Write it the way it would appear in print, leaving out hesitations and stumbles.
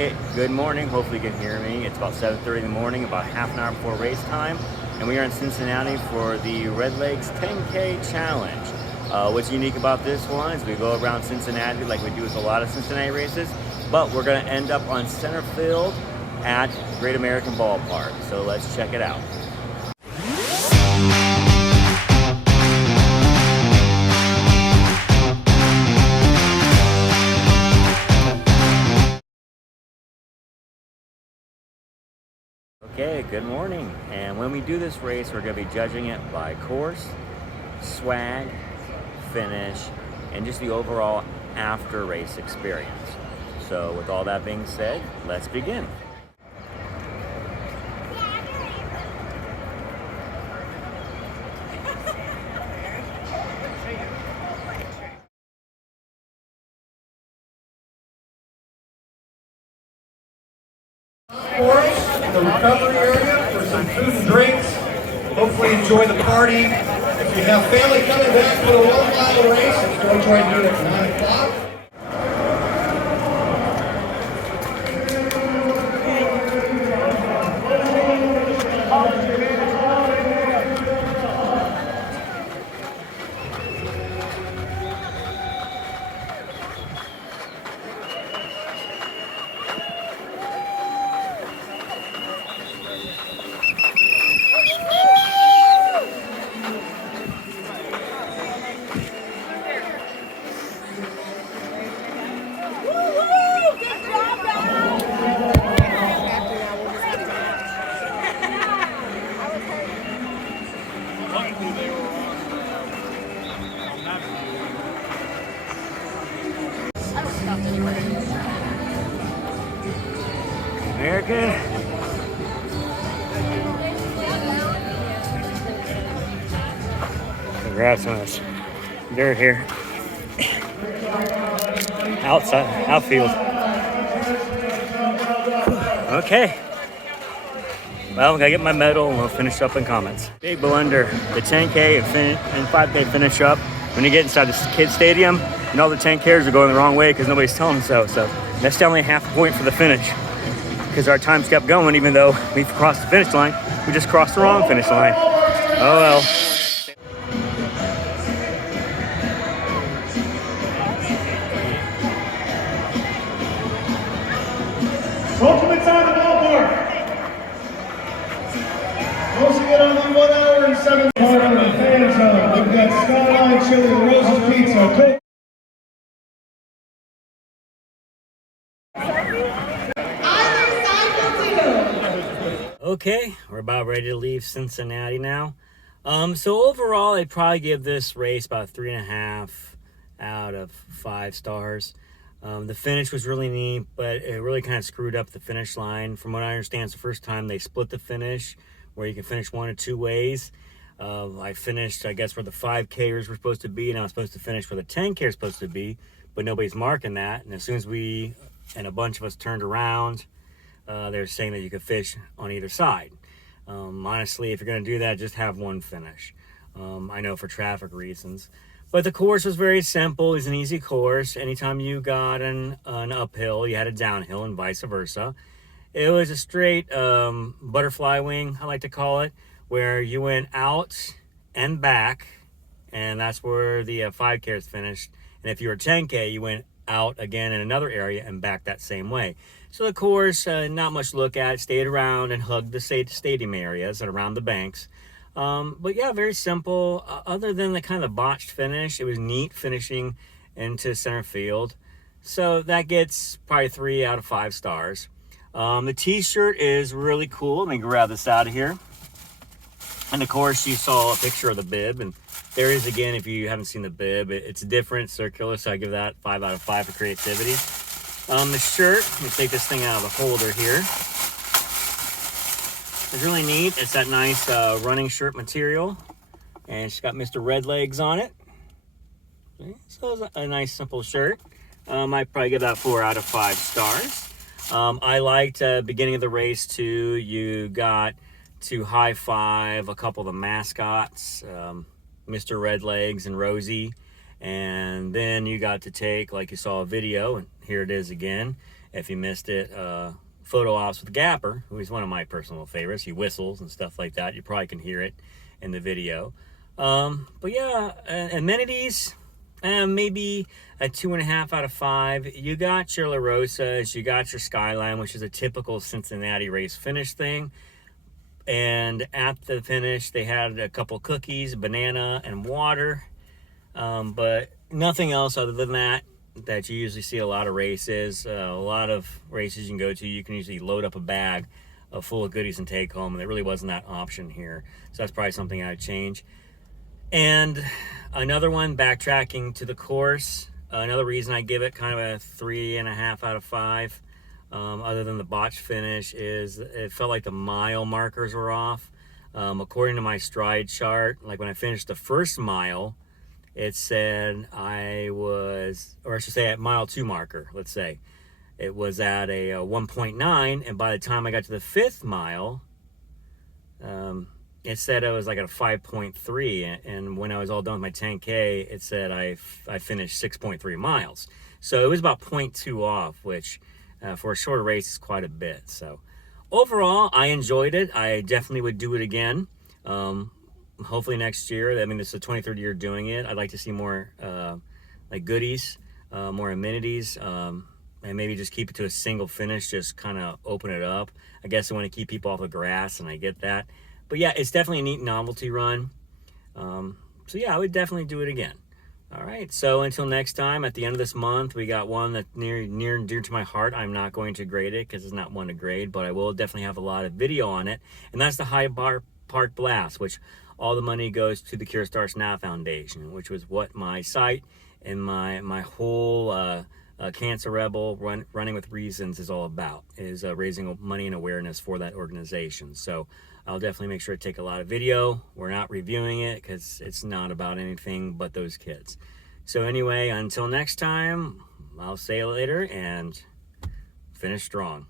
Okay, good morning. Hopefully you can hear me. It's about 7:30 in the morning, about half an hour before race time, and we are in Cincinnati for the RedLegs 10K challenge. What's unique about this one is we go around Cincinnati like we do with a lot of Cincinnati races, but we're going to end up on center field at Great American Ballpark. So let's check it out. Okay, good morning. And when we do this race, we're going to be judging it by course, swag, finish, and just the overall after race experience. So with all that being said, let's begin. The recovery area for some food and drinks. Hopefully enjoy the party. If you have family coming back for a 1 mile race, let's go try and do it at 9 o'clock. American. Congrats on us. Dirt here. Outside, outfield. Okay. Well, I'm gonna get my medal and we'll finish up in comments. Big blunder. The 10K and 5K finish up. When you get inside the kids stadium, and all the 10Kers are going the wrong way because nobody's telling them so. So that's definitely half a point for the finish, because our times kept going even though we've crossed the finish line. We just crossed the wrong finish line. Oh well. Welcome inside the ballpark. Closing in on the 1 hour and 7 part of the fan zone. We've got Skyline Chili and Rose's Pizza. Coke. Okay, we're about ready to leave Cincinnati now. So overall, I'd probably give this race about 3.5 out of 5 stars. The finish was really neat, but it really kind of screwed up the finish line. From what I understand, it's the first time they split the finish, where you can finish 1 of 2 ways. I finished, I guess, where the 5Kers were supposed to be, and I was supposed to finish where the 10Kers were supposed to be, but nobody's marking that. And as soon as we and a bunch of us turned around, they're saying that you could fish on either side. Honestly, if you're going to do that, just have one finish. I know for traffic reasons. But the course was very simple. It was an easy course. Anytime you got an uphill, you had a downhill and vice versa. It was a straight butterfly wing, I like to call it, where you went out and back, and that's where the 5Kers finished. And if you were 10K, you went out again in another area and back that same way. So the course, not much to look at. Stayed around and hugged the stadium areas and around the banks. But yeah, very simple. Other than the kind of botched finish, it was neat finishing into center field. So that gets probably 3 out of 5 stars. The t-shirt is really cool. Let me grab this out of here. And of course, you saw a picture of the bib, and there is, again, if you haven't seen the bib, it's different, circular, so I give that 5 out of 5 for creativity. The shirt, let me take this thing out of the holder here. It's really neat. It's that nice running shirt material, and it's got Mr. RedLegs on it. So it's a nice, simple shirt. I'd probably give that 4 out of 5 stars. I liked beginning of the race too. You got to high five a couple of the mascots, Mr. RedLegs and Rosie, and then you got to take, like you saw a video, and here it is again, If you missed it, photo ops with Gapper, who is one of my personal favorites. He whistles and stuff like that. You probably can hear it in the video. But yeah, amenities, maybe a 2.5 out of 5. You got your La Rosas, you got your Skyline, which is a typical Cincinnati race finish thing. And at the finish, they had a couple cookies, banana, and water. But nothing else other than that you usually see a lot of races. A lot of races you can go to, you can usually load up a bag full of goodies and take home. And there really wasn't that option here. So that's probably something I'd change. And another one, backtracking to the course. Another reason I give it kind of a 3.5 out of 5. Other than the botch finish, is it felt like the mile markers were off. According to my stride chart, like when I finished the first mile, it said I was, or I should say at mile 2 marker, let's say, it was at a 1.9, and by the time I got to the 5th mile, it said I was like at a 5.3, and when I was all done with my 10K, it said I finished 6.3 miles. So it was about 0.2 off, which for a shorter race is quite a bit. So overall, I enjoyed it. I definitely would do it again. Hopefully next year. I mean, this is the 23rd year doing it. I'd like to see more like goodies, more amenities, and maybe just keep it to a single finish, just kind of open it up. I guess I want to keep people off the grass, and I get that. But yeah, it's definitely a neat novelty run. So yeah, I would definitely do it again. All right, so until next time, at the end of this month, we got one that's near and dear to my heart. I'm not going to grade it because it's not one to grade, but I will definitely have a lot of video on it, and that's the Hyde Park Blast, which all the money goes to the Cure Starts Now Foundation, which was what my site and my whole Cancer Rebel Running with Reasons is all about, is raising money and awareness for that organization. So I'll definitely make sure to take a lot of video. We're not reviewing it because it's not about anything but those kids. So anyway, until next time, I'll say it later and finish strong.